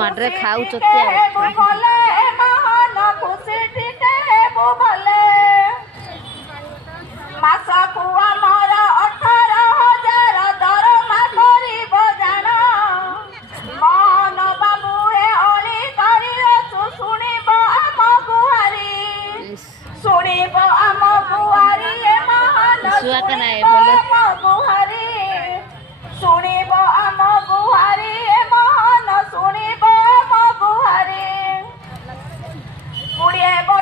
ମାଡରେ ଖାଉଛନ୍ତି ମାସକୁ ଆମର 18,000 ଦରମା କରିବ ଜାଣ ମନ ବାବୁ ଏ ଅଳି କରିଅଛୁ ଶୁଣିବ ଆମ ଗୁହାରୀ ଶୁଣିବ ଆମ ଗୁହାରୀ ଏ ମହାନ ଶୁଣିବ ଆମ ଗୁହାରୀ ଶୁଣିବ ଆମ ଗୁହାରୀ ଏ ମହାନ ଶୁଣିବ ଆମ ଗୁହାରୀ 20